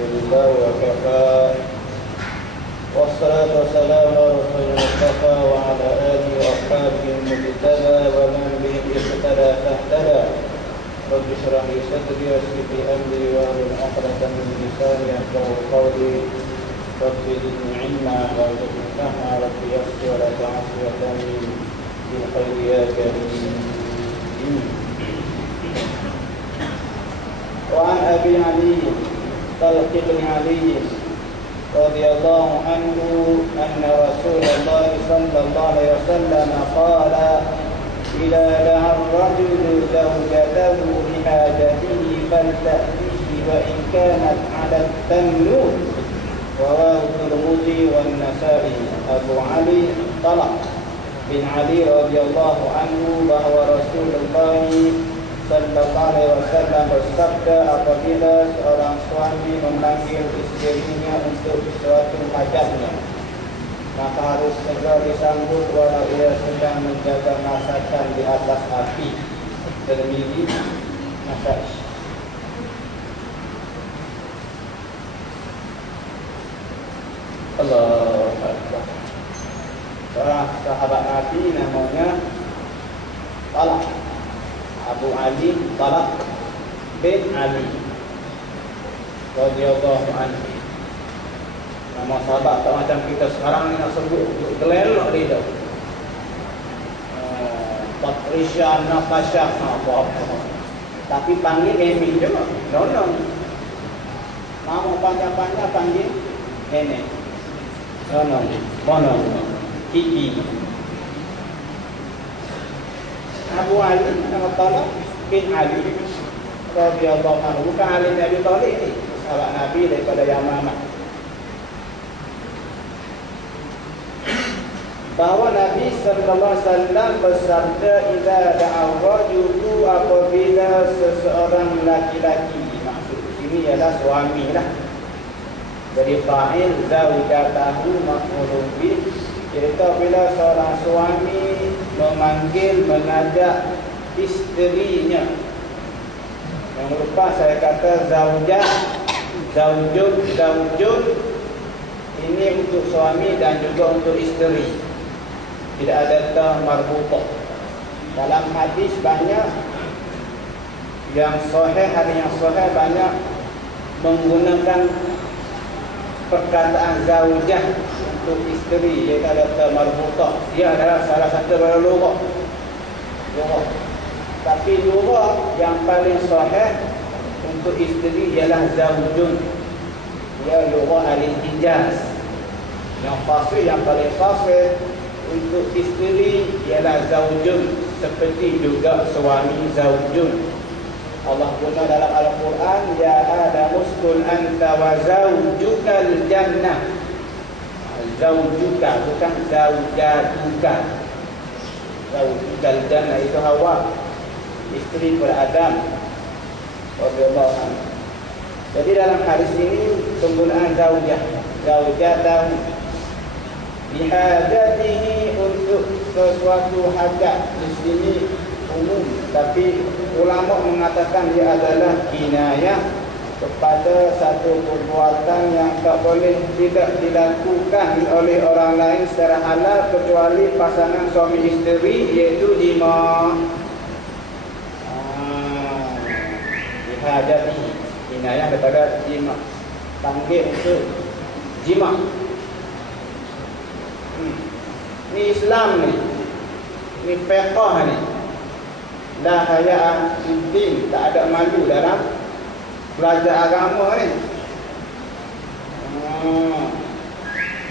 لله وكفى والصلاة والسلام على رسول المصطفى وعلى آله وأصحابه المجتبى ومن بهم اقتدى فاهتدى رب اشرح لي صدري ويسر لي أمري واحلل عقدة من لساني يفقهوا قولي رب زدني علما وارزقني فهما رب يسر ولا تعصي وتمني بالخير يا كريم. وعن أبي علي طلق بن علي رضي الله عنه أن رسول الله صلى الله عليه وسلم قال: إذا دعا الرجل زوجته لحاجته فلتأته وإن كانت على التنور. رواه الترمذي والنسائي. Abu Ali Talaq bin Ali radhiyallahu anhu bahwa Rasulullah sallallahu alaihi wasallam bersabda, apabila seorang suami memanggil isterinya untuk suatu hajatnya, maka harus segera disambut walau ia sedang menjaga masakan di atas api. Tirmidzi, Nasai. Allahu Akbar. Seorang sahabat Nabi namanya Talaq, Abu Ali Talaq bin Ali radhiyallahu anhu. Nama sahabat tak macam kita sekarang ni nak sebut gelelok dia tu. Patricia Natasha apa-apa. Tapi panggil Amy je mah. No. Nama panjang-panjang panggil nenek. No. Kiki. Abu Ali nama Talaq bin Ali radhiyallahu anhu. Bukan Ali bin Abi Thalib ni, sahabat Nabi daripada Yaman. Bahawa Nabi sallallahu alaihi wasallam bersabda, "Idza da'a rajulu," apabila seseorang laki-laki, maksud sini ialah suami lah. Jadi fa'il zaujatahu maf'ulun bih, iaitu apabila seorang suami memanggil, mengajak isterinya. Yang lupa saya kata zaujah, zaujun ini untuk suami dan juga untuk isteri. Tidak ada ta marbutah. Dalam hadis banyak yang sahih, ada yang sahih banyak menggunakan perkataan zaujah untuk isteri, iaitu ada ta marbutah. Ia adalah salah satu daripada lugah. Tapi lugah yang paling sahih untuk isteri ialah zaujun. Ia lugah al-Hijaz. Yang fasih, yang paling fasih untuk isteri ialah zaujun, seperti juga suami zaujun. Allah guna dalam Al-Quran, ya Adam uskun anta wa zaujukal jannah. Zaujuka bukan zaujatuka. Zaujukal jannah itu Hawa, isteri pada Adam radhiyallahu anhu. Jadi dalam hadis ini penggunaan zaujatan bihajatihi untuk sesuatu hajat, di sini umum, tapi ulama mengatakan dia adalah kinayah kepada satu perbuatan yang tak boleh tidak dilakukan oleh orang lain secara halal kecuali pasangan suami isteri, iaitu jima. Bihajatihi, kinayah daripada jima, panggil untuk jima. Ni Islam ni fiqh ni. La haya'an din, tak ada malu dalam belajar agama ni.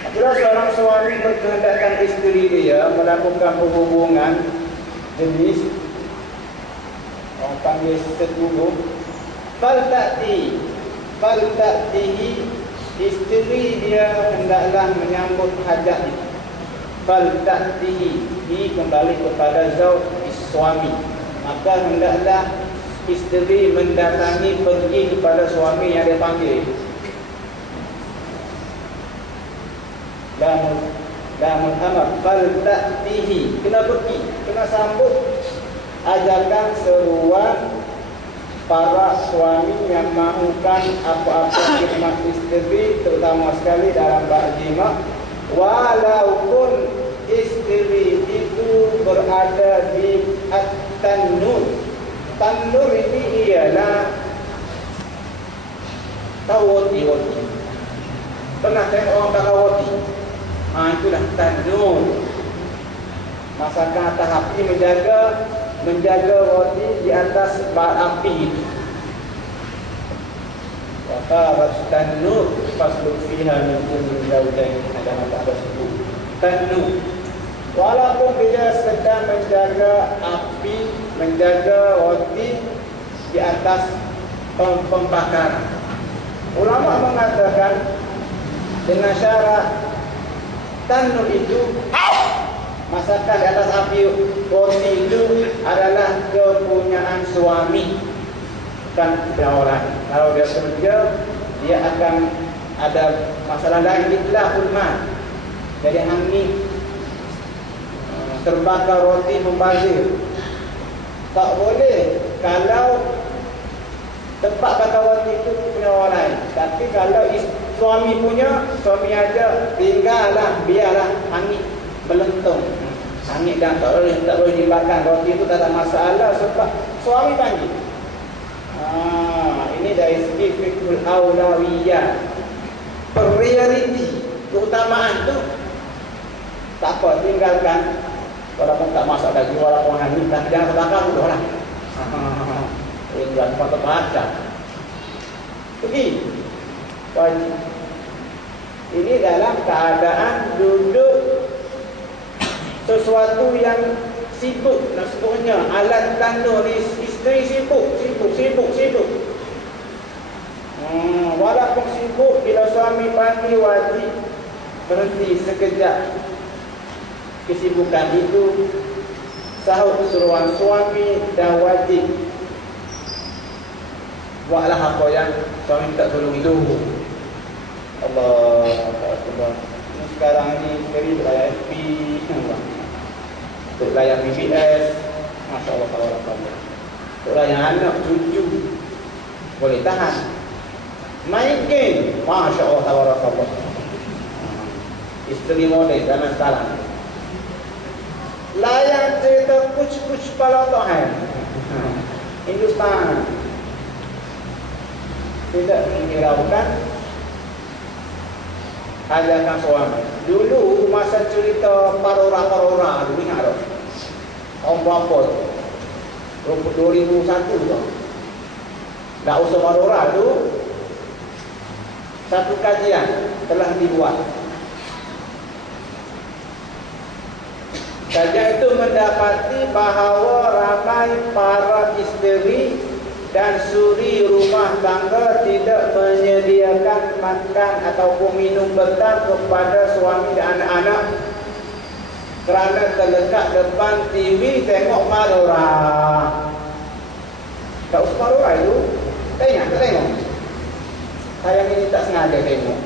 Apabila seorang suami berkehendakkan isteri dia melakukan hubungan jenis, orang panggil setubuh, faltatihi, isteri dia hendaklah menyambut hajat itu. Faltatihi, kembali kepada zauj, suami. Maka hendaklah isteri mendatangi, pergi kepada suami yang dia panggil. Lamun amar faltatihi, kena pergi, kena sambut ajakan seruan para suami yang mahukan apa-apa khidmat isteri, terutama sekali dalam bab jima, walaupun isteri itu berada di at-tannur. Tannur ini ialah tahu roti. Pernah tengok orang bakar roti? Itulah tannur. Masakan atas api, menjaga roti di atas bara api itu. Waqarat tannur fasluk fiha min kulli zawjayn, ada mata sebut tannur. Walaupun dia sedang menjaga api, menjaga roti di atas pembakaran. Ulama mengatakan dengan syarat tannur itu, masakan di atas api roti itu adalah kepunyaan suami, bukan orang. Kalau dia kerja, dia akan ada masalah lain, itulah ulma. Jadi hangit, terbakar roti, membazir. Tak boleh kalau tempat bakar roti itu punya orang lain. Tapi kalau suami punya, suami aja, tinggallah, biarlah hangit melentung. Hangit dan tak boleh dibakar roti itu, tak ada masalah sebab suami panggil. Ini dari segi fiqhul aulawiyah, priority, keutamaan tu tak apa, tinggalkan. Walaupun tak masak daging, walaupun hangit, jangan terbakar dulu lah. Tinggal tempat baca. Pergi wajib. Ini dalam keadaan duduk sesuatu yang sibuk. Maksudnya alat tannur ni, isteri sibuk. Walaupun sibuk, bila suami panggil wajib berhenti sekejap kesibukan itu, sahut seruan suami, dan wajib buatlah apa yang suami tak tolong itu. Allah Akbar. Sekarang ni sendiri berlayan FB, berlayan BBS, Masya Allah, berlayan anak cucu, boleh tahan. Main game, Masya Allah, isteri model zaman sekarang. Layan cerita kuch kepala Tuhan, Hindustan. Tidak menghiraukan ajakan suami. Dulu masa cerita parora dulu, ingat tak? Tahun berapa tu? 2001 tu. Tak usah parora tu, satu kajian telah dibuat. Kajian itu mendapati bahawa ramai para isteri dan suri rumah tangga tidak menyediakan makan ataupun minum petang kepada suami dan anak-anak kerana terlekat depan TV tengok parora. Tak usah parora itu, tak tengok. Saya ini tak sengaja tengok.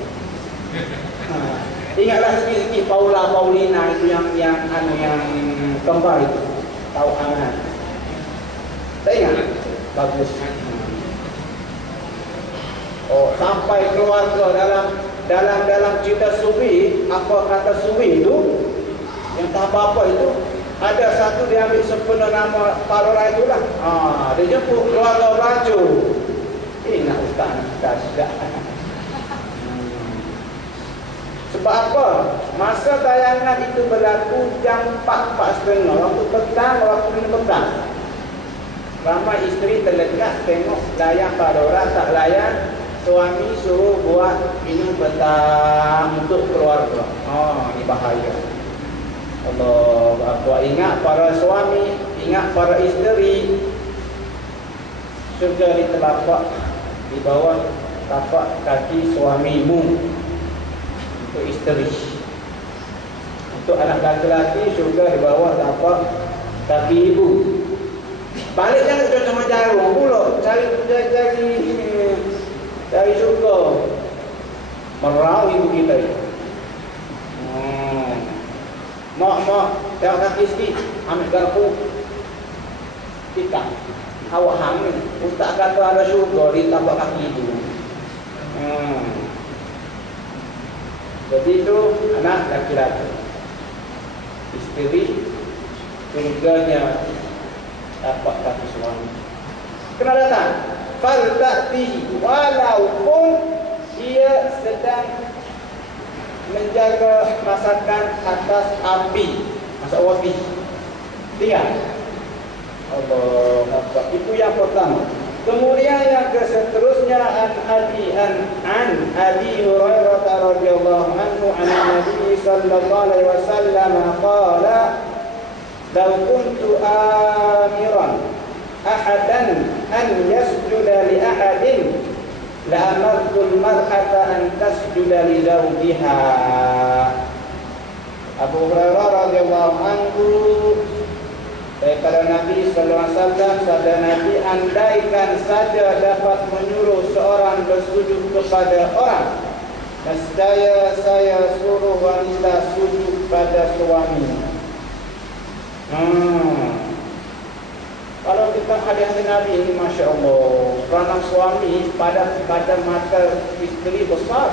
Ingatlah sikit-sikit Paulina itu yang kembar itu, tahu anak. Tak ingat? Bagus. Sampai keluarga dalam cerita suwi, apa kata suwi itu, yang tak apa-apa itu, ada satu dia ambil sempena nama parora itulah. Dia jemput keluarga baju. Nak ustaz sudah. Sebab apa? Masa tayangan itu berlaku jam 4:30, waktu petang, waktu minum petang. Ramai isteri terlekat tengok layan parora, tak layan, suami suruh buat minum petang untuk keluarga. Ini bahaya. Allah Akbar. Ingat para suami, ingat para isteri, surga di telapak, di bawah tapak kaki suamimu. Untuk isteri. Untuk anak lelaki, surga di bawah tapak kaki ibu. Balik jangan macam jarum pula, cari surga. Merau ibu kita itu. Mak, tengok kaki sikit, ambil garpu, tikam. Awak hang ni. Ustaz kata ada syurga di tapak kaki itu. Jadi itu anak laki-laki. Isteri surganya tapak kaki suami. Kena datang. Falta'tihi, walaupun dia sedang menjaga masakan atas api, masak wapi. Tinggal. Allah Akbar. Itu yang pertama. Kemudian yang seterusnya an Abi Hurairah radhiyallahu anhu an Nabi sallallahu alaihi wasallam qala law kuntu amiran ahadan an yasjuda li ahadin la amartu al-mar'ata an tasjuda li zawjiha. Abu Hurairah radhiyallahu anhu daripada Nabi sallallahu alaihi wasallam, sabda Nabi, andaikan saja dapat menyuruh seorang bersujud kepada orang, nescaya saya suruh wanita sujud pada suami. Kalau kita hadis Nabi ini, Masya Allah, peranan suami pada mata isteri besar.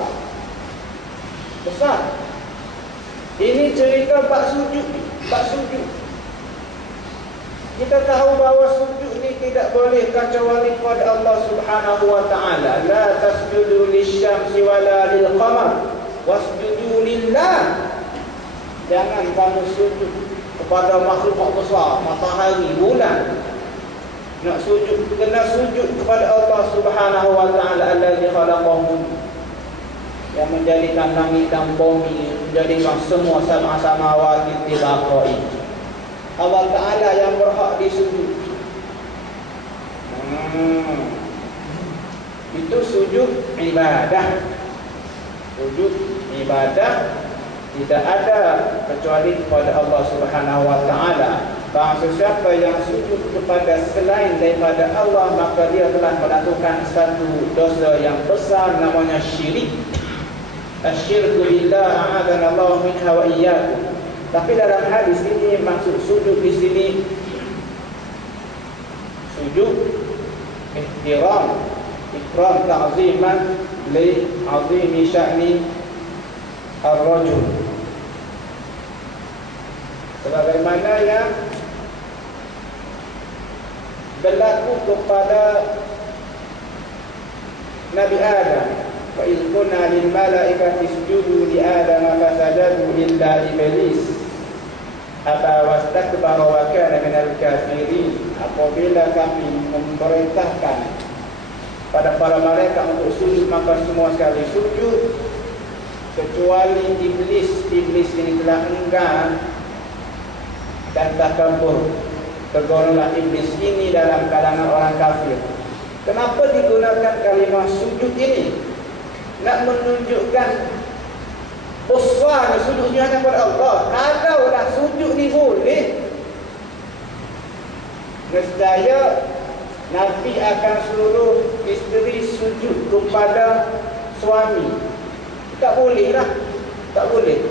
Ini cerita bab sujud. Kita tahu bahawa sujud ni tidak boleh kecuali kepada Allah Subhanahu wa taala. La tasjudu lisyamsi wala lilqamar wasjudu lillah. Jangan kamu sujud kepada makhluk besar, matahari, bulan. Nak sujud, kena sujud kepada Allah Subhanahu wa taala allazi khalaqahum, yang menjadikan langit dan bumi, menjadikan semua samawati tibaqai. Allah Ta'ala yang berhak disujud. Itu sujud ibadah. Sujud ibadah tidak ada kecuali kepada Allah Subhanahu wa taala. Bangsa siapa yang sujud kepada selain daripada Allah, maka dia telah melakukan satu dosa yang besar, namanya syirik. Asyirku billah, a'adana Allah minha wa iyyakum. Tapi dalam hadis ini maksud sujud di sini sujud ihtiram, ikram, ta'ziman li 'azimi sya'ni ar-rajul. Sebagaimana yang berlaku kepada Nabi Adam. Wa idh qulna lil malaikati isjudu li Adam fasajadu illa iblis aba wastakbara wa kana minal kafirin. Apabila kami memerintahkan pada para malaikat untuk sujud, maka semua sekali sujud kecuali iblis. Iblis ini telah enggan dan takabur. Tergolonglah iblis ini dalam kalangan orang kafir. Kenapa digunakan kalimah sujud ini? Nak menunjukkan besar sujudnya hanya kepada Allah. Kalaulah sujud ni boleh, nescaya Nabi akan suruh isteri sujud kepada suami. Tak boleh lah. Tak boleh.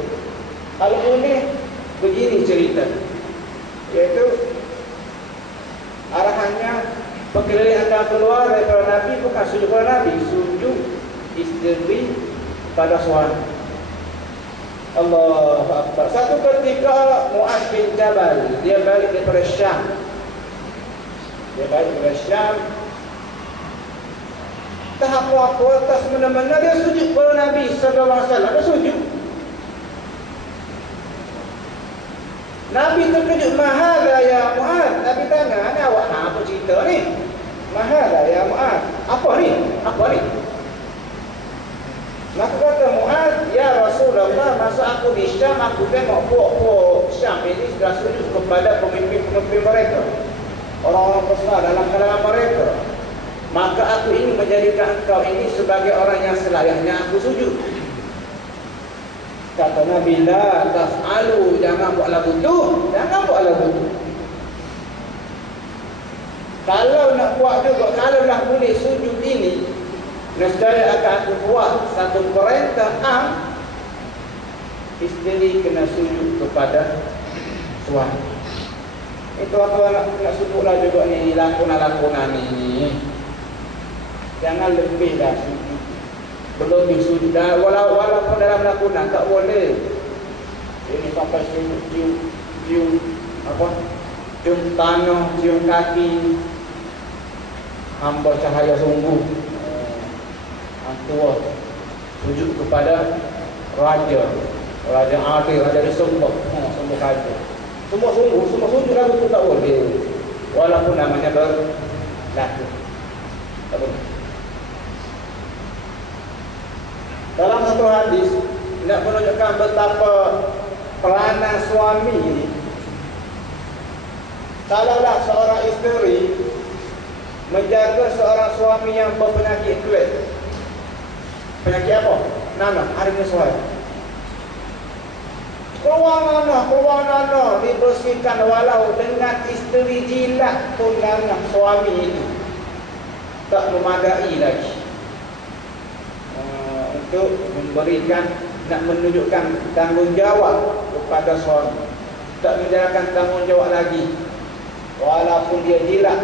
Kalau boleh, begini cerita. Iaitu arahannya perkara yang akan keluar daripada Nabi bukan sujud kepada Nabi, sujud isteri pada suami. Allahu Akbar. Satu ketika Mu'adz bin Jabal, dia balik daripada Syam. Tak apa-apa, tak semena-mena dia sujud kepada Nabi sallallahu alaihi wasallam. Dia sujud. Nabi terkejut, "Mahadha ya Mu'adz?" Nabi tanya, "Ni awak apa cerita ni? Mahadha ya Mu'adz? Apa ni?" Maka kata Mu'adz, "Ya Rasulullah, masa aku di Syam, aku tengok puak-puak Syam ini sudah sujud kepada pemimpin-pemimpin mereka, orang-orang besar dalam kalangan mereka. Maka aku ingin menjadikan engkau ini sebagai orang yang selayaknya aku sujud." Kata Nabi, "La taf'alu, jangan buatlah begitu. Kalau nak buat juga, kalau nak boleh sujud ini, nescaya akan aku buat satu perintah isteri kena sujud kepada suami." Itu aku nak sebutlah juga ni lakonan-lakonan ni. Jangan lebih dah berlebih sudah walaupun dalam lakonan tak boleh. Ini sampai cium apa? Cium tanah, cium kaki. Hamba cahaya sungguh. Tua sujud kepada raja adil, raja disembah, sembah saja. Semua sujud lagu tu tak boleh. Walaupun namanya berlaku. Tak boleh. Dalam satu hadis nak menunjukkan betapa peranan suami ini. Kalaulah seorang isteri menjaga seorang suami yang berpenyakit kulit. Penyakit apa? Nanah, hari musuhan. Keluar nanah dibersihkan walau dengan isteri jilat pun nanah suami itu tak memadai lagi untuk memberikan, nak menunjukkan tanggungjawab kepada suami. Tak menjalankan tanggungjawab lagi walaupun dia jilat,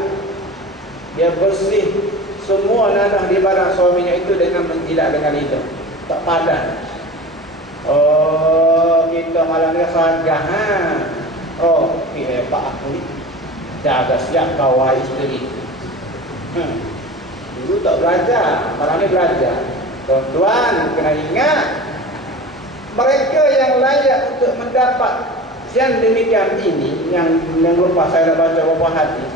dia bersih semua nanah di badan suaminya itu dengan menjilat dengan lidah, tak padan. Oh, kita malam ni sagah Oh, hebat aku ni. Jaga siap kawal isteri. Dulu tak belajar, malam ni belajar. Tuan-tuan kena ingat, mereka yang layak untuk mendapat yang demikian ini, yang berupa saya dah baca beberapa hadis,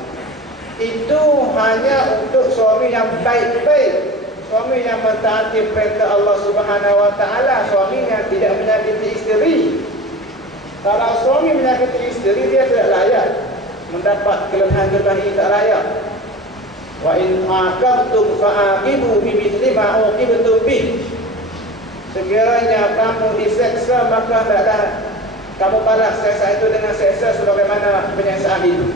itu hanya untuk suami yang baik-baik, suami yang mentaati perintah Allah Subhanahu Wa Taala, suami yang tidak menyakiti isteri. Kalau suami menyakiti isteri, dia tidak layak mendapat kelebihan-kelebihan ini, tak layak. Wa in aqabtum fa'aqibu bimithli ma uqibtum bih. Sekiranya kamu diseksa, maka hendaklah kamu balas seksa itu dengan seksa sebagaimana penyiksaan itu.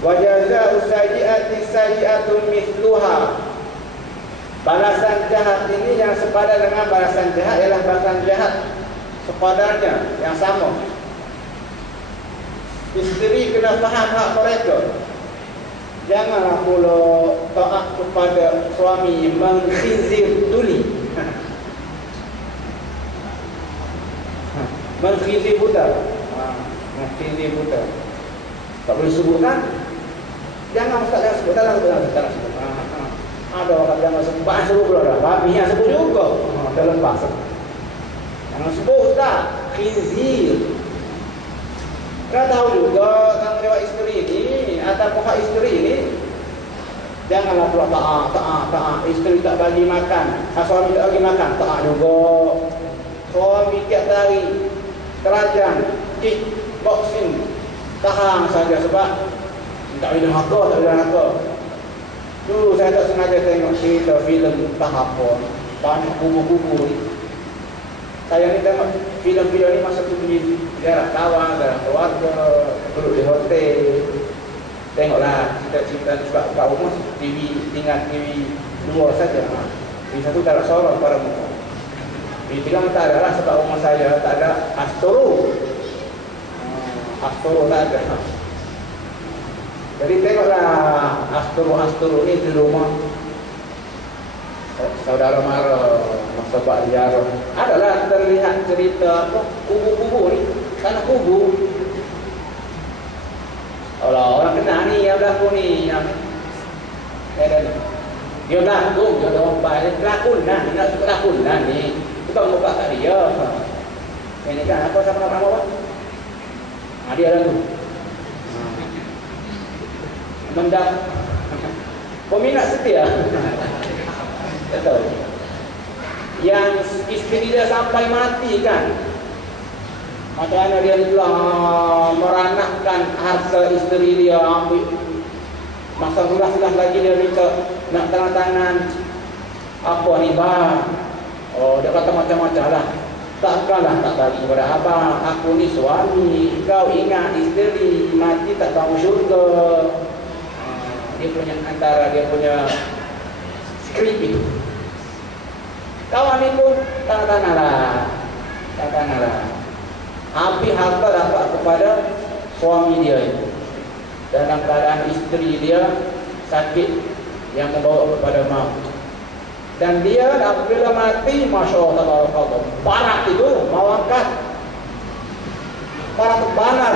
Wa jazaa'u sayyi'ati sayyi'atun mithluha. Balasan jahat ini yang sepadan dengan balasan jahat ialah balasan jahat sepadannya yang sama. Isteri kena faham hak mereka. Janganlah pula taat kepada suami mengkhizir tuli. Mengkhizir budak. Mengkhizir budak. Tak boleh sebutkan. Jangan ustaz yang sebut, tak sebut. Ada orang jangan sebut, bahan sebut pula dah. Babi yang sebut juga. Dah lepas. Jangan sebut ustaz. Khizir. Kau tahu juga tanggungjawab isteri ini atau hak isteri ini. Janganlah pula taat. Isteri tak bagi makan, suami tak bagi makan, taat juga. Suami tiap hari kerajaan, kickboxing, tahan saja sebab tak boleh haka. Dulu saya tak sengaja tengok cerita filem tahap pun banyak kubu-kubu ni. Saya ni tengok filem-filem ni masa tu punya jarak kawan, jarak keluarga, duduk di hotel. Tengoklah cerita-cerita sebab kat rumah TV, tinggal TV 2 saja. TV 1 tak ada sorot pada muka. TV 3 tak ada lah sebab rumah saya tak ada Astro. Astro tak ada. Jadi tengoklah Astro ni di rumah. Saudara mara masa buat ziarah. Adalah terlihat cerita apa kubu-kubu ni, tanah kubu. Orang kenal ni yang berlaku ni yang dia berlaku, dia orang baik pelakon lah, nak pelakon lah ni. Bukan muka kat dia. Ini kan apa sama nama apa? Dia lah tu. Mendak peminat setia. Betul. Yang isteri dia sampai mati kan, macam mana dia telah meranakkan harta isteri dia, ambil masa sudah lagi dia minta nak tanda tangan apa ni bang. Oh, dia kata macam-macam lah. Takkanlah tak bagi kepada abang, aku ni suami, kau ingat isteri mati tak tahu syurga. Dia punya antara dia punya skrip itu. Kawan ni pun tanda-tanda lah. Habis harta dapat kepada suami dia itu. dalam keadaan isteri dia sakit yang membawa kepada maut. Dan dia apabila mati, Masya Allah, barat itu mau angkat, barat banar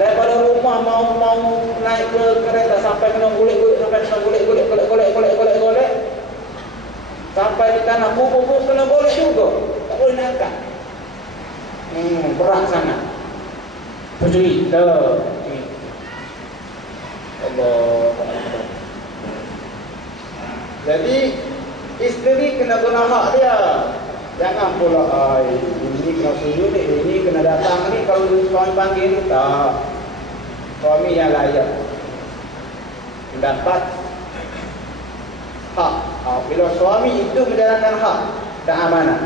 daripada rumah mau naik ke kereta sampai kena golek-golek, sampai kena golek sampai di tanah kubur kena golek juga, tak boleh nak angkat. Berat sangat. Bercerita Allah. Jadi isteri kena guna hak dia. Jangan pula ini kena sujud ni, ini kena datang ni, kalau suami panggil ni tak. Suami yang layak mendapat hak. Bila suami itu menjalankan hak dan amanah.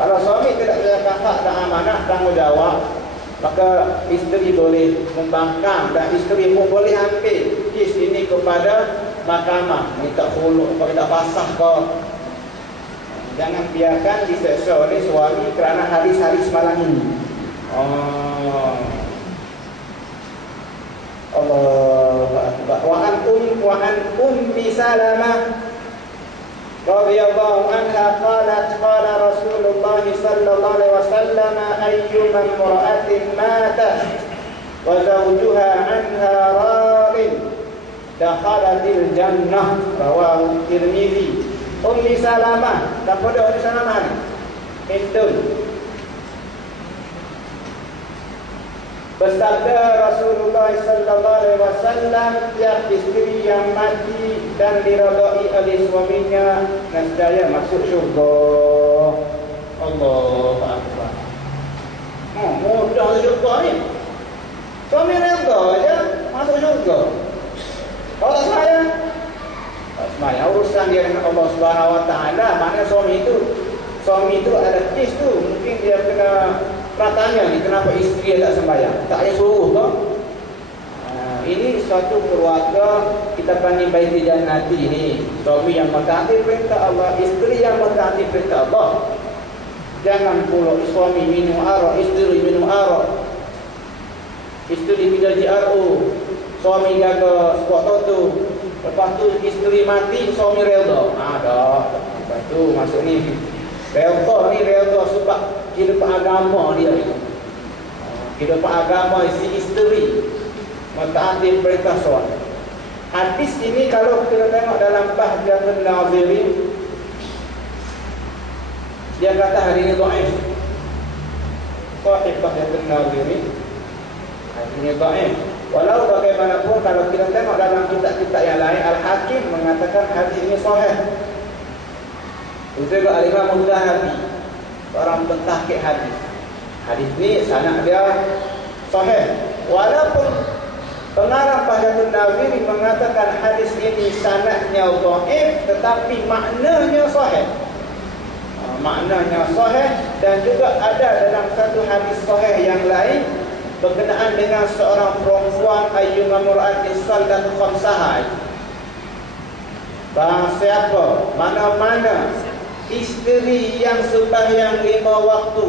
Kalau suami tidak menjalankan hak dan amanah, tanggungjawab, maka isteri boleh membangkang dan isteri pun boleh ambil kes ini kepada mahkamah, minta khuluk, minta basah kau. Jangan biarkan diseksa oleh suami kerana hadis-hadis malam ini. Allahu Akbar. Wa an Ummi Salamah radhiyallahu anha qalat qala Rasulullah sallallahu alaihi wasallam ayyuma imra'atin matat wa zawjuha anha radin dakhalatil jannah, rawahu Tirmizi. Ummi Salamah, siapa dia Ummi Salamah ni? Hindun. Bersabda Rasulullah sallallahu alaihi wasallam, tiap isteri yang mati dan diredai oleh suaminya nescaya masuk syurga. Allahu Akbar. Mudah syurga ni. Suami redha aja masuk syurga. Kalau saya semayang urusan dia dengan Allah Subhanahu Wa Taala. Mana suami itu ada kes tu, mungkin dia kena tanya ni kenapa isteri dia tak sembahyang, tak payah suruh ke. Ini suatu keluarga kita panggil baiti jannati ni, suami yang mentaati perintah Allah, isteri yang mentaati perintah Allah. Jangan pula suami minum arak, isteri minum arak, isteri tidak JRO, suami jaga sport toto. Lepas tu isteri mati, suami redha. Dah. Lepas tu masuk ni. Redha ni redha sebab kehidupan agama dia ni. Kehidupan agama si isteri mentaati perintah suami. Hadis ini kalau kita tengok dalam Bahjatul Nazirin, dia kata hadis ini dhaif. Sahih Bahjatul Nazirin, hadis ini dhaif. Walau bagaimanapun kalau kita tengok dalam kitab-kitab yang lain, Al-Hakim mengatakan hadis ini sahih. Itu juga Al-Imam Mudzahabi, orang pentahqiq hadis. Hadis ini sanad dia sahih. Walaupun pengarang Bahjatul Nazirin mengatakan hadis ini sanadnya dhaif, tetapi maknanya sahih. Maknanya sahih. Dan juga ada dalam satu hadis sahih yang lain berkenaan dengan seorang perempuan ayyuma mur'atin salat khamsaha. Barang siapa, mana-mana isteri yang sembahyang 5 waktu,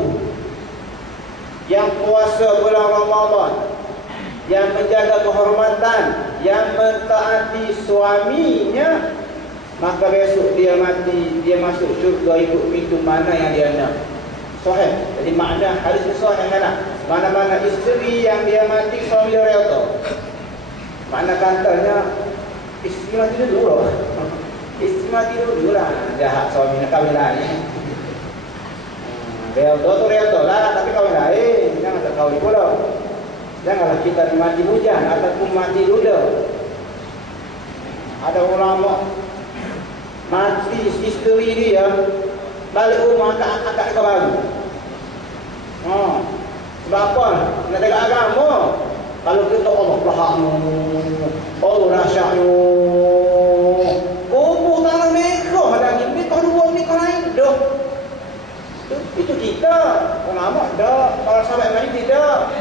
yang puasa bulan Ramadan, yang menjaga kehormatan, yang mentaati suaminya, maka besok dia mati, dia masuk syurga ikut pintu mana yang dia nak. Sahih. Jadi makna hadis ini sahih kan? Mana-mana isteri yang dia mati, suami dia redha. Makna katanya isteri mati dulu lah. Isteri mati dulu lah. Jahat suami nak kahwin lain. Redha tu redha lah, tapi kahwin lain. Jangan tak kahwin pula. Janganlah kita mati hujan ataupun mati duda. Ada ulama mati isteri dia, balik rumah akak kau baru. Sebab apa? Nak tengok agama. Kalau kita Allah pelahakmu, Allah rasyakmu, kubur tanah merah lagi. Nikah dua, nikah lain. Dah. Itu kita. Ulama dah. Para sahabat lain tidak.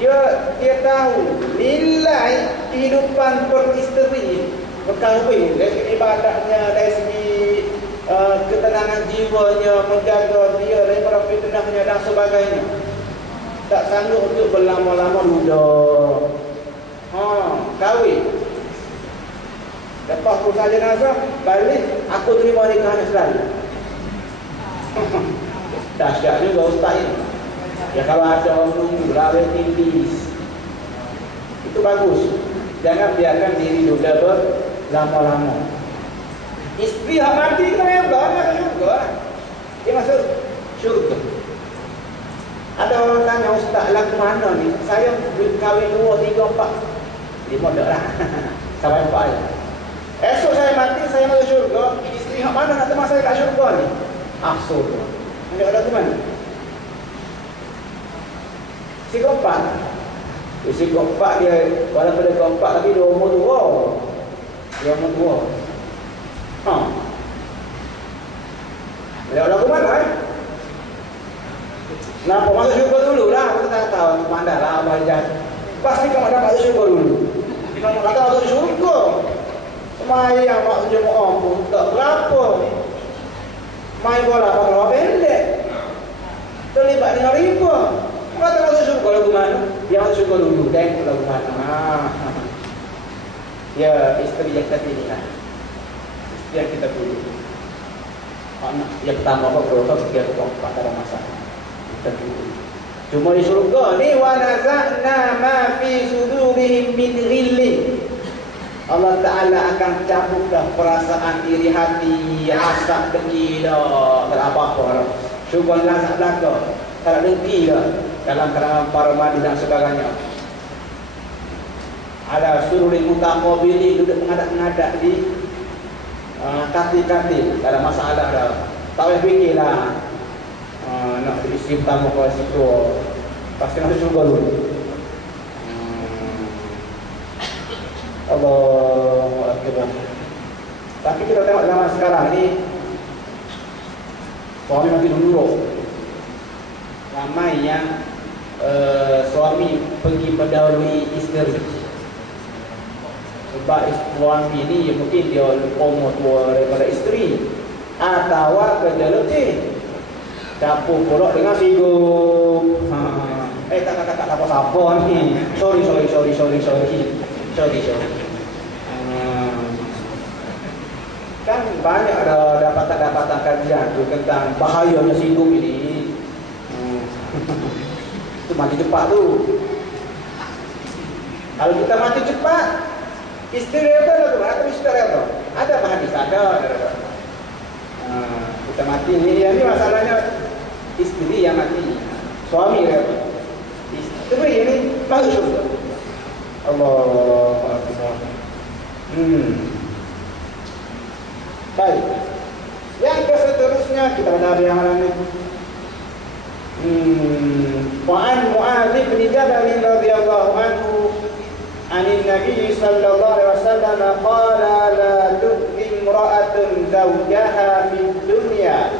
Dia tahu nilai kehidupan beristeri, berkahwin, dari segi ibadahnya, dari segi ketenangan jiwanya, menjaga dia daripada fitnahnya dan sebagainya. Tak sanggup untuk berlama-lama duda. Kahwin. Lepas pusat jenazah, balik, aku terima nikahnya sekali. Dahsyat juga ustaz ini. Ya kalau ada orang tunggu, lawan tipis. Itu bagus. Jangan biarkan diri duda berlama-lama. Isteri yang mati kan yang banyak juga. Dia masuk syurga. Ada orang tanya, ustaz lagu mana ni? Saya kahwin 2, 3, 4, 5 dah lah. Sampai 4 je. Esok saya mati, saya masuk syurga. Isteri yang mana nak teman saya kat syurga ni? Syurga. Ada lagu mana? Si keempat. Si keempat dia, walaupun dia keempat tapi dia umur tua. Dia umur tua. Ada lagu mana Kenapa masuk syurga dulu lah? Kita tak tahu, pandai lah Abah Ijaz. Pasti kamu dapat masuk syurga dulu. Kamu kata masuk syurga, semayang masuk jemaah pun tak berapa. Main bola pakai luar pendek, terlibat dengan riba. Kata masuk syurga lagu mana? Yang masuk syurga dulu, tengok lagu mana. Ya, isteri yang kita pilih lah. Isteri yang kita pilih. Anak yang pertama apa berapa? Tiga keempat ada masalah. Cuma di surga ni wa naza'na ma fi sudurihim min ghillin. Allah Ta'ala akan cabut dah perasaan iri hati, hasad, dengki dah, tak apa-apa. Syukur lazat belaka, tak ada dengki dah dalam kalangan para mandi dan sebagainya. Ada sururi mutaqabili duduk mengadap-ngadap di katil-katil, tak ada masalah dah. Tak payah fikirlah nak isteri pertama ke situ, pasti nak syurga dulu. Allahu Akbar. Tapi kita tengok zaman sekarang ni, suami makin menurut. Ramai yang suami pergi mendahului isteri. Sebab suami ni mungkin dia umur tua daripada isteri, atau kerja lebih. Dapur pula dengan sibuk. Tak apa-apa ni. Sorry. Kan banyak ada dapatan kajian tu tentang bahayanya sibuk ini. Itu mati cepat tu. Kalau kita mati cepat, isteri apa lah tu? Atau isteri apa? Ada hadis ada. Kita mati ni masalahnya isteri yang mati, suami dia. Isteri ini masuk syurga. Allahu Akbar. Baik. Yang seterusnya kita ada yang mana ni? Wa'an Mu'adz bin Jabal radhiyallahu anhu anin Nabi sallallahu alaihi wasallam qala la tu'ti imra'atun zawjaha fid dunya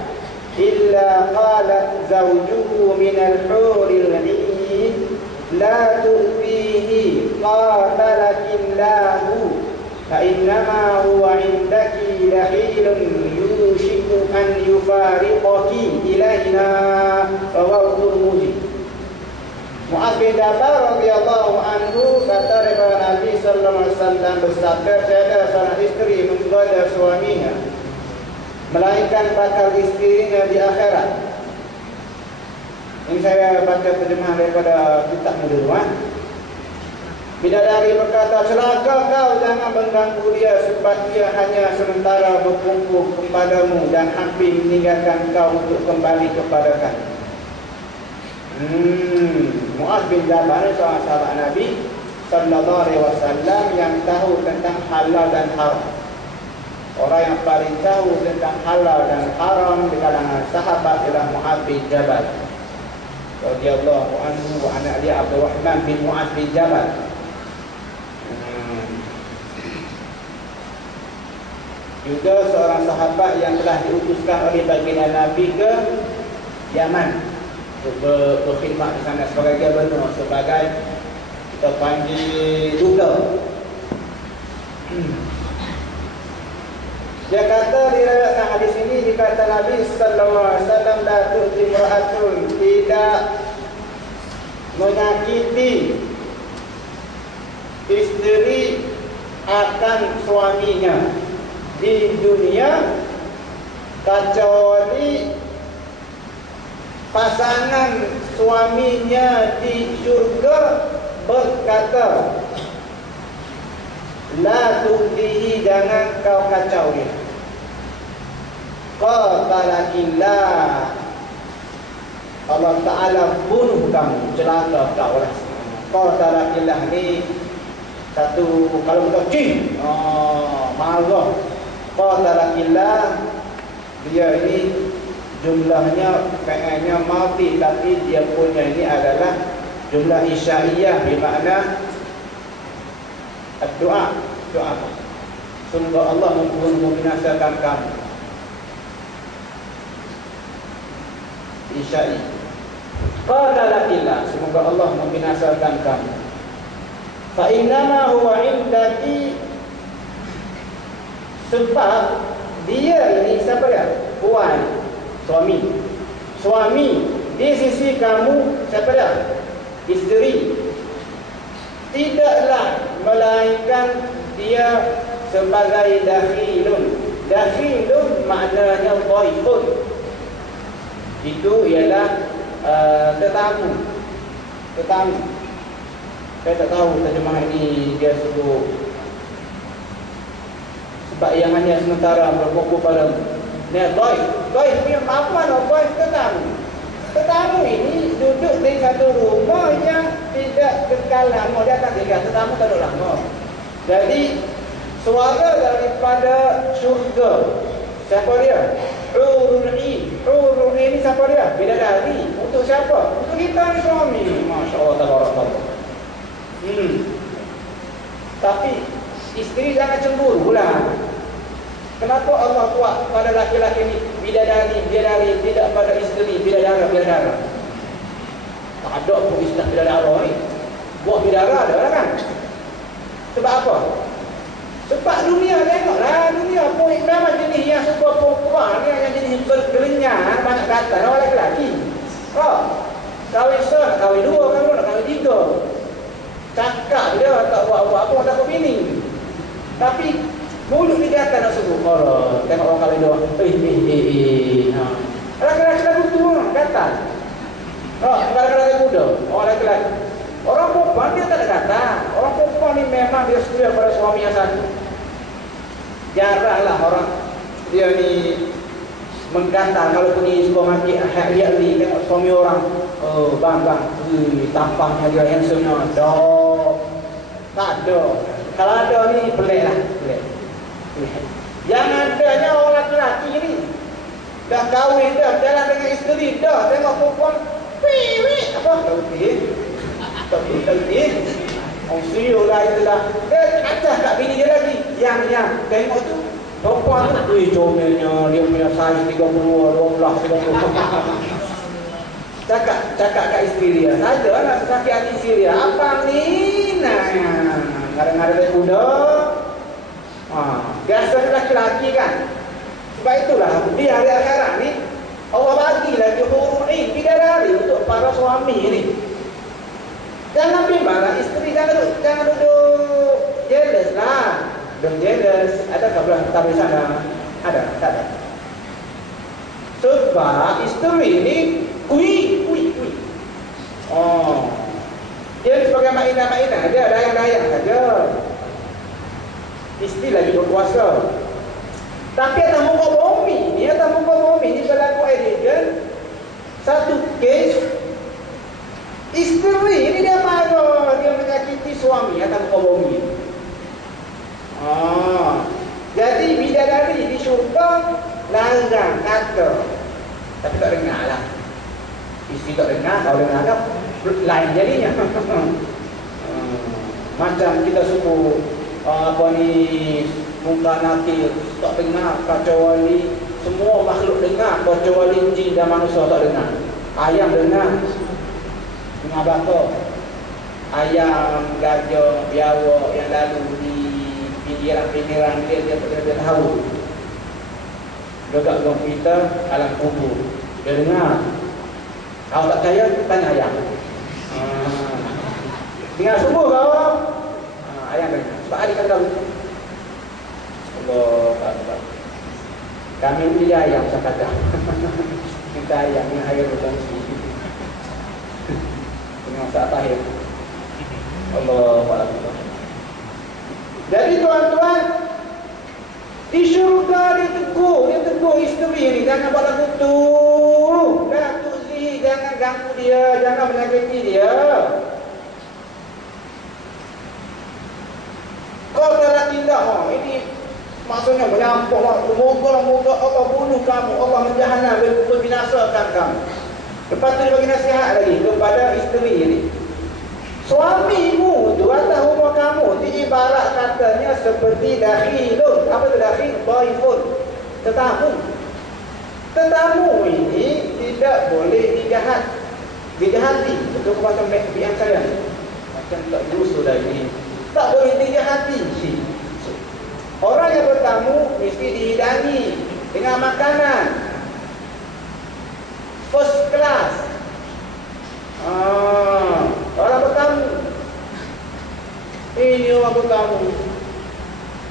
illa qalat zawjuhu min al-huril 'ain la tu'tihi qatalakillahu fa innama huwa 'indaki lahilun yushiku an yufariqaki ilaina rawahu Muslim. Mu'adz bin Jabal radhiyallahu anhu kata daripada Nabi sallallahu alaihi wasallam bersabda, tiada seorang isteri menggoda suaminya melainkan bakal isterinya di akhirat. Ini saya baca terjemahan daripada kitab Mudirwan. Bidadari berkata, celaka kau, jangan mengganggu dia sebab dia hanya sementara berkumpul kepadamu dan hampir meninggalkan kau untuk kembali kepada kami. Mu'adz bin Jabal seorang sahabat Nabi sallallahu alaihi wasallam yang tahu tentang halal dan haram. Orang yang paling tahu tentang halal dan haram di kalangan sahabat ialah Mu'adz bin Jabal radhiyallahu anhu wa anak dia Abdurrahman bin Mu'adz bin Jabal. Juga seorang sahabat yang telah diutuskan oleh baginda Nabi ke Yaman untuk berkhidmat di sana sebagai gubernur, sebagai kita panggil duta. Dia kata di riwayat hadis ini dikata Nabi sallallahu alaihi wasallam la tu'ti imra'atun, tidak menyakiti isteri akan suaminya di dunia, kecuali pasangan suaminya di syurga berkata, la tu'dihi, jangan kau kacau dia. Qatalakillah, Allah Ta'ala bunuh kamu, celaka kau lah. Qatalakillah ni satu, kalau kita cing, marah. Qatalakillah, dia ini jumlahnya pengennya mati, tapi dia punya ini adalah jumlah isyaiyah, bermakna doa. Semoga Allah membinasakan kamu. Isyai. Qatalakillah, semoga Allah membinasakan kamu. Fa innama huwa indaki, sebab dia ini siapa dia? Puan, suami di sisi kamu siapa dia? Isteri. Tidaklah melainkan dia sebagai dakhilun. Dakhilun maknanya dhaifun. Itu ialah tetamu. Saya tak tahu terjemahan ini dia sebut, sebab yang hanya sementara berfokus pada ni dhaif. Dhaif punya apa nak dhaif? Tetamu ini duduk di satu rumah yang tidak kekal lama. Dia akan tinggal, tetamu tak ada lama. Jadi suara daripada syurga, siapa dia? Hurul ini siapa dia? Bidadari. Untuk siapa? Untuk kita ni suami. Masya Allah, tabarakallah. Tapi isteri jangan cemburu lah. Kenapa Allah buat pada laki-laki ni bidadari, tidak pada isteri bidadara? Tak ada pun istilah bidadara ni. Buat bidara ada lah kan? Sebab apa? Sebab dunia, tengoklah dunia pun memang jenis yang suka perempuan ni, yang jenis gelenyang, banyak kata orang lelaki. Kahwin sah, kahwin dua, kahwin tiga. Cakap dia tak buat-buat apa, tak bini. Tapi mulut ni kata nak suruh. Tengok orang kahwin dua. Laki-laki lagu tu kata. Laki-laki muda, orang laki-laki. Orang perempuan dia tak ada kata. Orang perempuan ni memang dia setia pada suami yang satu. Jaranglah orang dia ni mengkata kalau pergi supermarket lihat ni tengok suami orang, bang, tampangnya dia handsome dah. Tak ada. Kalau ada ni pelik lah. Yang adanya orang lelaki ni dah kahwin dah, jalan dengan isteri dah, tengok perempuan apa tak putih. Orang serius lah itulah. Dia acah kat bini dia lagi. Yang tengok tu perempuan tu, comelnya dia punya saiz 32, 12, 30. Cakap kat isteri dia, saja nak sakit hati isteri dia. Apa ni? Kadang-kadang dia kuda. Biasanya laki-laki kan. Sebab itulah di hari akhirat ni Allah bagi lagi hurul ain, bidadari untuk para suami ni. Jangan bimbanglah isteri, jangan duduk jealous lah. Don't jealous. Adakah bulan tak sana? Ada, tak ada. Sebab isteri ni kui. Dia sebagai mainan, dia dayang-dayang saja. Isteri lagi berkuasa. Tapi atas muka bumi ni berlaku elegan. Satu kes, isteri ni dia marah, dia menyakiti suami atas muka bumi. Jadi bidadari di syurga larang kata, tapi tak dengar lah. Isteri tak dengar, kalau dengar kan lain jadinya. Macam kita suruh muka nakir tak dengar, kecuali semua makhluk dengar, kecuali jin dan manusia tak dengar. Ayam dengar bakar, ayam, gajah, biawak yang lalu di pinggiran dia tahu. Dekat komputer alam kubur dia dengar. Kalau tak percaya tanya ayam. Dengar semua kau. Ayam kan. Sebab adik kata Allah Akbar. Kami beli ayam sekadar. Kita ayam yang air berfungsi. Ini masak tahir. Allah Akbar. Jadi tuan-tuan, di syurga dia tegur isteri ni, jangan buat lagu tu. Dah tuzi, jangan ganggu dia, jangan menyakiti dia. Kau telah tindak, ini maksudnya menyampuk, moga Allah bunuh kamu, Allah menjahanam, membinasakan kamu. Lepas tu dia bagi nasihat lagi kepada isteri ini. Suamimu tu atas rumah kamu diibarat katanya seperti dakhilun. Apa tu dakhil? Dhaifun. Tetamu ini tidak boleh dijahati. Betul macam biang saya. Macam tak berusul lagi. Tak boleh dijahati. Orang yang bertamu mesti dihidangi dengan makanan first class. Orang bertamu, ini orang bertamu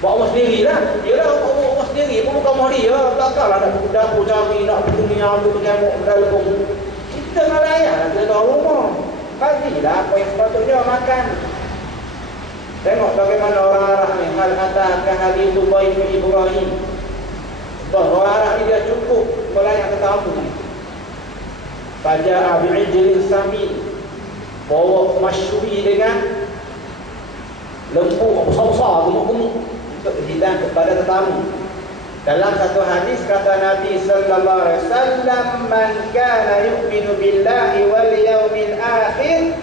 bawa Allah sendiri lah. Yelah Allah sendiri pun bukan mahal dia. Takkanlah nak pergi dapur cari, nak pergi dunia, pergi kemuk, berdalam. Kita nak layak lah, kita tahu rumah. Bagilah apa yang sepatutnya makan. Tengok bagaimana orang Arab ni. Hal ataka hadithu dhaifi Ibrahim. Orang Arab ni dia cukup melayan tetamu ni. Faja'a bi'ijlin sami, bawa masyui dengan lembu besar-besar gemuk-gemuk untuk dihidang kepada tetamu. Dalam satu hadis kata Nabi sallallahu alaihi wasallam, man kana yu'minu billahi wal yawmil akhir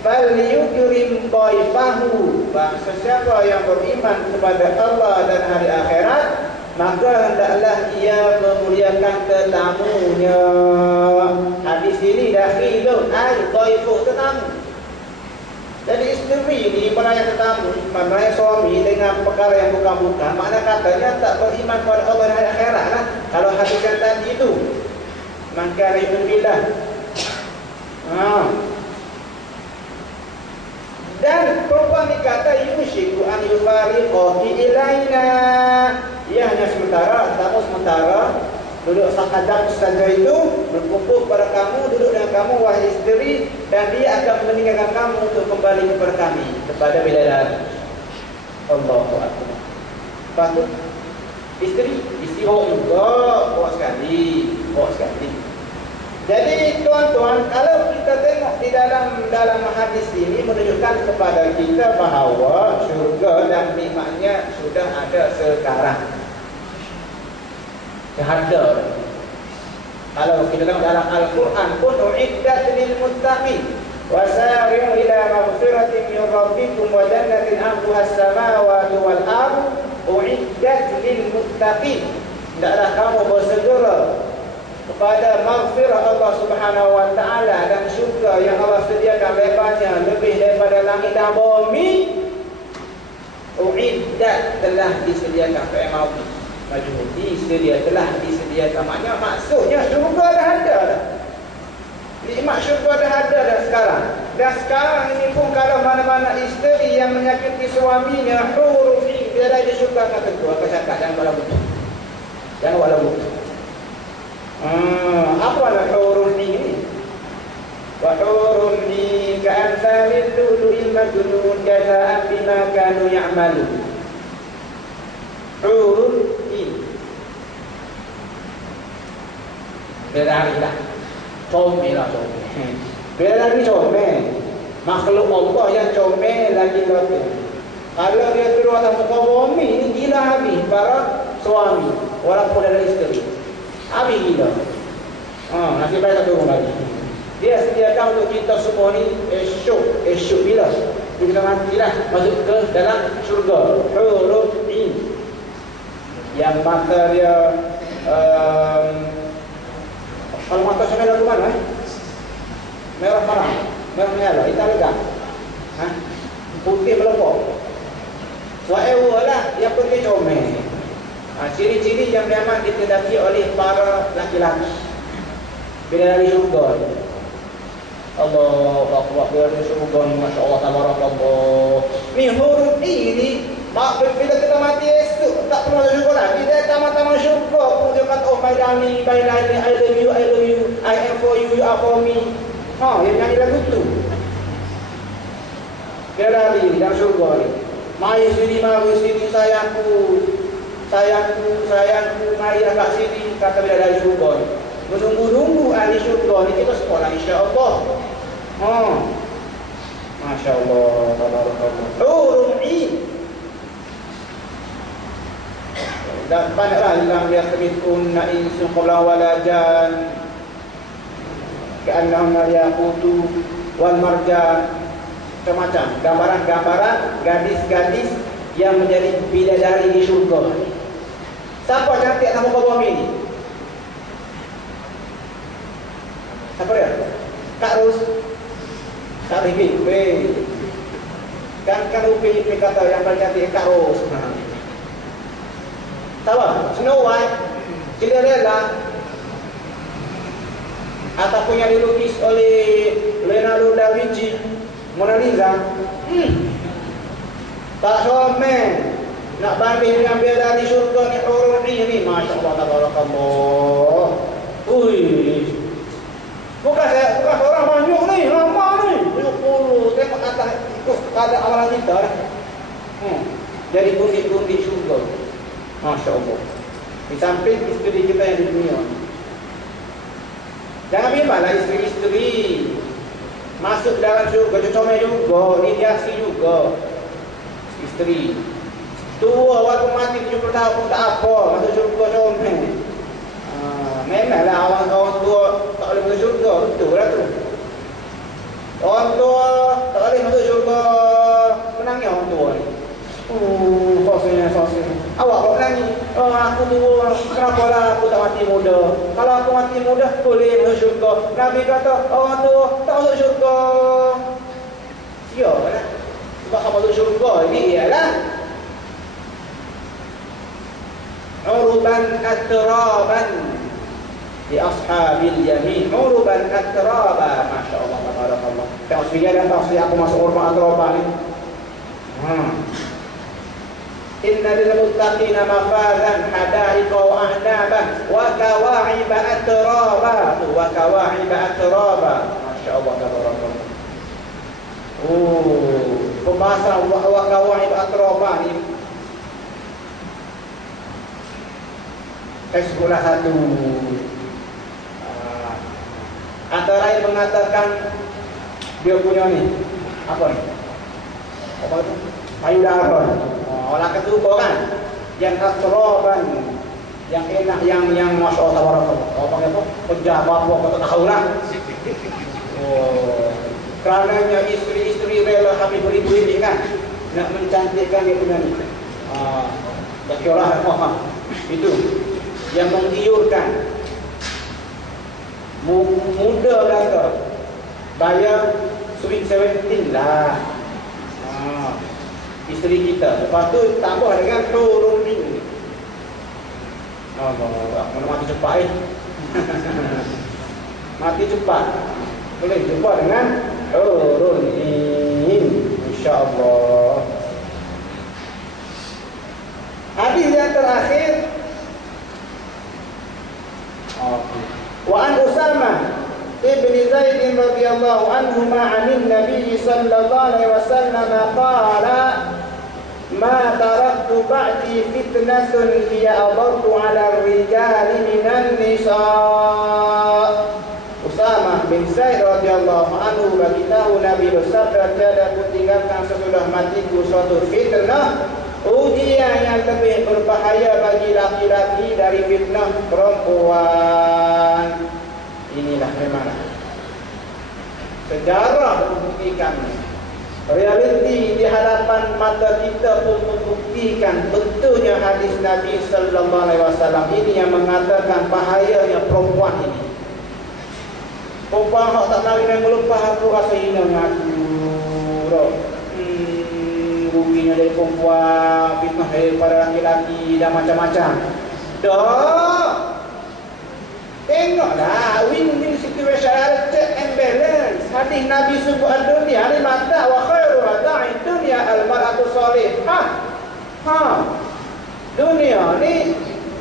falyukrim dhaifahu. Sesiapa yang beriman kepada Allah dan hari akhirat, maka hendaklah ia memuliakan tetamunya. Hadis ini dakhilun ay dhaifu, tetamu. Jadi isteri ini melayan tetamu, melayan suami dengan perkara yang bukan-bukan, makna katanya tak beriman kepada Allah dan hari akhirat lah. Kalau hadis yang tadi itu, maka alhamdulillah. Dan perempuan ni kata yushiku an yufariqati ilaina. Ia hanya sementara, tamu sementara, duduk sakadam saja itu, berkumpul kepada kamu, duduk dengan kamu wahai isteri, dan dia akan meninggalkan kamu untuk kembali kepada kami kepada bidadari. Allahu Akbar. Lepas tu isteri bawa sekali. Jadi tuan-tuan, kalau kita tengok di dalam hadis ini menunjukkan kepada kita bahawa syurga dan nikmatnya sudah ada sekarang. Ada. Kalau kita tengok dalam Al-Quran pun, uiddat lil muttaqin wasari'u ila maghfiratin min rabbikum wa jannatin 'arduha as-samawati wal ardh uiddat lil muttaqin. Hendaklah kamu bersegera kepada maghfirah Allah Subhanahu wa taala dan syurga yang Allah sediakan lebarnya lebih daripada langit dan bumi. Uiddat, telah disediakan, fi'il madhi majhul, telah disediakan. Maknanya maksudnya syurga dah ada dah. Nikmat syurga dah ada dah sekarang. Dan sekarang ini pun kalau mana-mana isteri yang menyakiti suaminya, huruf ini bila dah di syurga akan tentu akan cakap jangan buat lagu. Jangan buat lagu. Apalah huruf ini? Wa huruf ni ka'amsalil lu'lu'il maknun jaza'an bima kanu ya'malun. Huruf ini berari lah, comel lah, comel. Berari comel. Makhluk Allah yang comel lagi lagi. Kalau dia keluar atas muka bumi ini gila habis para suami walaupun ada isteri. Habis gila. Nasib baik tak turun lagi. Dia sediakan untuk kita semua ni esok bila kita matilah masuk ke dalam syurga. Huruf ini yang mata dia kalau mata saya merah ke mana? Merah mana? Merah merah. Hitam lega. Putih melepok. Whatever lah, yang penting comel. Ciri-ciri yang memang ditendaki oleh para laki-laki bila dari syurga. Allah Akbar, dia ada syurga ni, Masya Allah, tabarakallah. Ni huruf ini, bila kita mati esok, tak pernah masuk syurga lagi. Dia tamat-tamat syurga pun dia kata, oh my darling, my darling, I love you, I am for you are for me. Dia nyanyi lagu tu. Dia lari dalam syurga ni. Mari sini, sayangku, mari agak sini, kata bila dari syurga ni. Menunggu-nunggu ahli syurga ni, kita sekolah insya-Allah. Masya Allah, tabarakallah. Hurul 'ain. Dan pandailah lam yasmikunna insun qabla wala jan. Ka'annahum yaqutu wal marjan. Macam-macam gambaran-gambaran gadis-gadis yang menjadi bidadari di syurga. Siapa cantik nama muka bumi ni? Siapa dia? Kak Ros. Kak Ribin. Kan Upin kata yang paling cantik Kak Ros. Tahu? Snow White, Cinderella, ataupun yang dilukis oleh Leonardo da Vinci, Mona Lisa. Tak someng nak banding dengan bidadari syurga ni, hurul 'ain ni, Masya Allah, tabarakallah. Bukan orang banyak ni, lama ni. 70, tengok atas ikut kadar amalan kita dah. Jadi bunyi-bunyi syurga. Masya Allah. Di samping isteri kita yang di dunia. Jangan bimbanglah isteri-isteri masuk dalam syurga, comel juga, dihiasi juga. Isteri tua walaupun mati 70 tahun pun tak apa, masuk syurga comel. Memanglah orang tua tak boleh masuk syurga, betul lah tu. Orang tua tak boleh masuk syurga, menangis orang tua ni. Sosnya. Awak kok menangis? Aku tua, kenapa lah aku tak mati muda? Kalau aku mati muda, boleh masuk syurga. Nabi kata, orang tua tak masuk syurga. Ya lah. Sebab kalau masuk syurga ini ialah uruban atraban di ashabil yamin, uruban atraba. Masya Allah, tabarakallah. Tengok sekali dan tafsir aku masuk uruban atraba ni. Inna lil muttaqina mafazan hadaiqa wa ahnaban wa kawa'iba atraba. Wa kawa'iba atraba. Masya Allah, tabarakallah. Pembahasan wa kawa'iba atraba ni sekolah satu. Antara yang mengatakan dia punya ni apa ni? Apa itu? Payudara. Orang ketuba kan, yang atroban, yang enak, yang Masya Allah, tabarakallah. Apa apa? Pejabat apa kau tak tahu lah. Kerananya isteri-isteri rela habis beribu-ribu kan, nak mencantikkan dia punya ni. Tak kira lah, itu yang menggiurkan. Muda kata bayar sweet 17 lah. Isteri kita. Lepas tu tambah dengan hurul 'ain. Mana mati cepat mati cepat. Boleh jumpa dengan hurul 'ain, insya-Allah. Hadis yang terakhir, wa an Usamah ibn Zaid radhiyallahu anhu ma'an Nabi sallallahu alaihi wasallam qala ma taraktu ba'di fitnatun hiya adartu 'ala ar-rijali minan nisa'. Usamah bin Zaid radhiyallahu anhu beritahu Nabi bersabda, tiada aku tinggalkan sesudah matiku suatu fitnah, ujian yang lebih berbahaya bagi laki-laki dari fitnah perempuan. Inilah memang sejarah membuktikan, realiti di hadapan mata kita pun membuktikan betulnya hadis Nabi sallallahu alaihi wasallam ini yang mengatakan bahayanya perempuan ini. Perempuan hak tak tahu yang melupa aku rasa hina dengan aku. Ruginya dari perempuan, fitnah daripada laki-laki dan macam-macam. Dah. Tengoklah win-win situation, check and balance. hadis Nabi sebut dunia ni mata wa khairu mata'i dunya al-mar'atu salihah. Dunia ni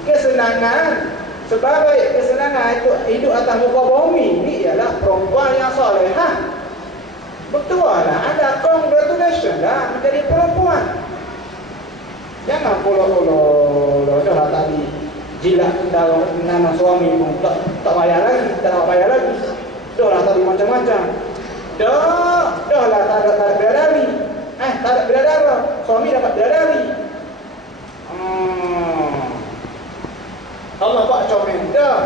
kesenangan, sebagai kesenangan itu hidup atas muka bumi ni ialah perempuan yang salihah. Betul lah, ada congratulation lah menjadi perempuan. Jangan puluh-puluh dah lah tadi jilat nama suami pun tak bayar lagi, tak nak bayar lagi. Dah lah tadi macam-macam. Dah lah tak ada bidadari. Tak ada bidadara, suami dapat bidadari. Allah buat comel. Dah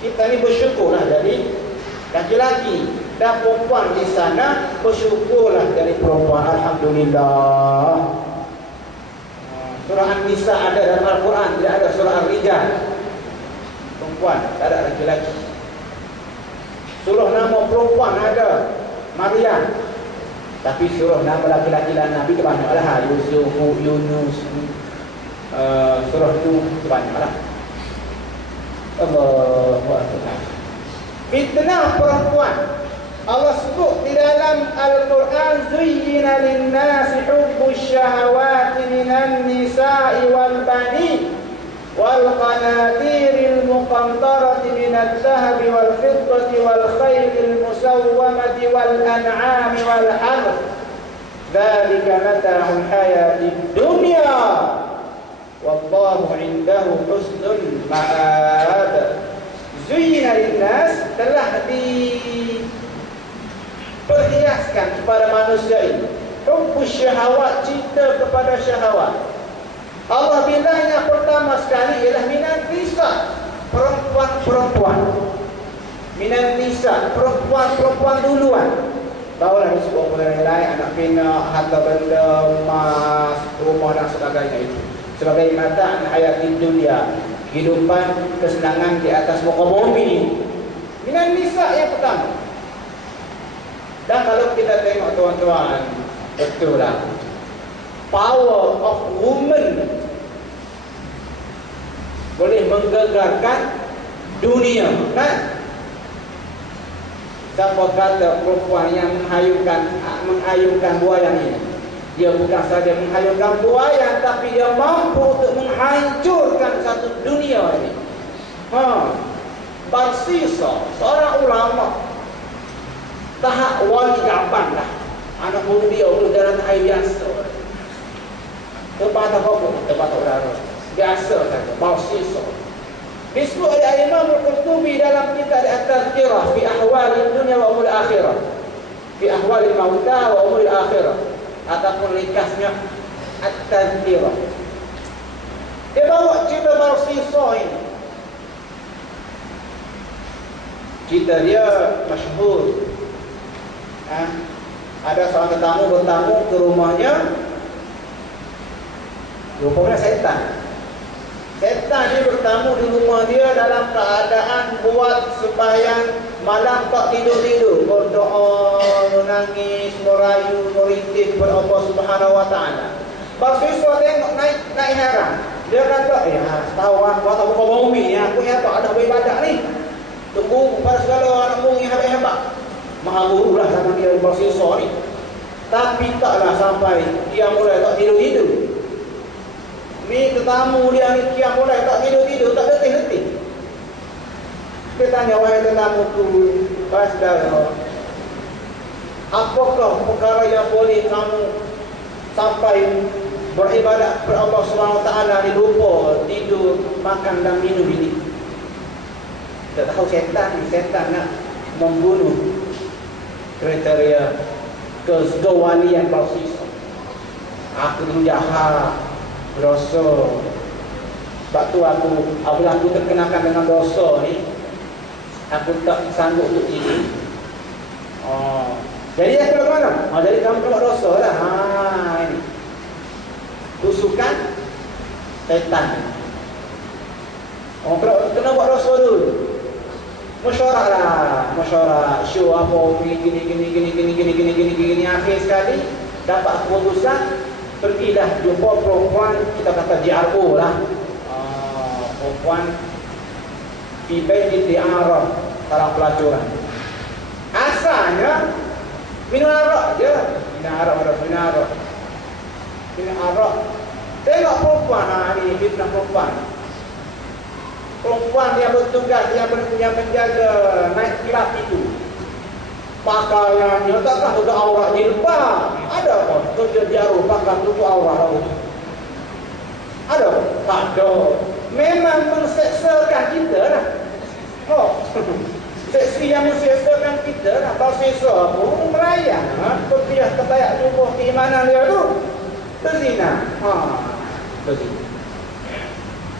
kita ni bersyukurlah jadi laki-laki dan perempuan di sana, bersyukurlah dari perempuan. Alhamdulillah. Surah An-Nisa ada dalam Al-Quran, tidak ada surah Ar-Rijal. Perempuan, tak ada laki-laki. Surah nama perempuan ada, Maryam. Tapi surah nama laki-laki dan Nabi itu banyaklah. Yusuf, Yunus, surah itu banyaklah. Allahu Akbar. Fitnah perempuan. Allah sebut di dalam Al-Quran, zuyyina lin-nasi hubbus syahawati minan nisa'i wal bani wal qanatiril muqantarati minadh dhahabi wal fiddati wal khaylil musawwamati wal an'ami wal harth. Dzalika mata'ul hayatid dunya wallahu 'indahu husnul ma'ab. Zuyyina lin-nas, telah perhiaskan kepada manusia ini hubbus syahawat, cinta kepada syahwat. Allah bilang yang pertama sekali ialah minan nisa, perempuan-perempuan. Minan nisa, perempuan-perempuan duluan. Barulah disebut oleh lain anak pinak, harta benda, emas, rumah dan sebagainya itu. Sebagai mata ayat di dunia, kehidupan kesenangan di atas muka bumi. Minan nisa yang pertama. Dan kalau kita tengok tuan-tuan, betul lah, power of woman boleh menggegarkan dunia, kan? Siapa kata perempuan yang menghayunkan buaya ini, dia bukan saja menghayunkan buaya, tapi dia mampu untuk menghancurkan satu dunia ini. Barsisa, seorang ulama, tahap wali gaban lah. Anak muda dia urus dalam air biasa. Tempat apa pun, tempat udara. Biasa saja, barsisa. Disebut oleh Imam Al-Qurtubi dalam kitab At-Tadhkirah fi ahwal dunia wa umur akhirah. Fi ahwal mauta wa umur akhirah. Ataupun ringkasnya At-Tadhkirah. Dia bawa cerita barsisa ini. Cerita dia masyhur. Ada seorang tetamu bertamu ke rumahnya. Rupanya setan ni bertamu di rumah dia dalam keadaan buat sembahyang malam, tak tidur-tidur, berdoa, menangis, merayu, merintih kepada Allah Subhanahu Wa Taala. Barsisa tengok naik heran. Dia kata, tahu aku tak buka bumi ni, aku yang tak ada beribadat ni. Tunggu pada segala anak bumi hebat-hebat. Maha guru lah sama dia barsisa ni. Tapi taklah sampai dia mulai tak tidur-tidur. Ni tetamu dia ni dia mulai tak tidur-tidur, tak letih-letih. Dia tanya, wahai tetamu tu, wahai saudara, apakah perkara yang boleh kamu sampai beribadat kepada Allah SWT ni lupa tidur, makan dan minum ini? Kita tahu setan nak membunuh kriteria kegawalian barsisa. Aku tu jahat, dosa. Sebab tu apabila aku terkenakan dengan dosa ni, aku tak sanggup untuk tidur. Jadi aku ke mana? Jadi kamu kena dosa lah. Ini kusukan setan. Kena buat dosa dulu. Mesyuarat lah, mesyuarat, show apa, gini. Akhir sekali dapat keputusan, pergilah jumpa perempuan, kita kata JRO lah, perempuan fi baitil Arab, dalam pelacuran. Asal Misalnya minum arak je. Minum arak. Tengok perempuan hari ini fitnah perempuan. Perempuan yang bertugas, yang menjaga night club itu. Pakaiannya takkan tutup aurat jilbab. Ada apa? Kerja jarum pakai tutup aurat. Ada apa? Tak ada. Memang menseksakan kita lah. Oh. Seksi yang menseksakan kita lah. Kalau seksa pun merayak. Kepiah ketayak tubuh keimanan dia tu. Berzina. Berzina.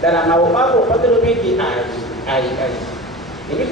Dalam mabuk-mabuk patut lebih air. Ini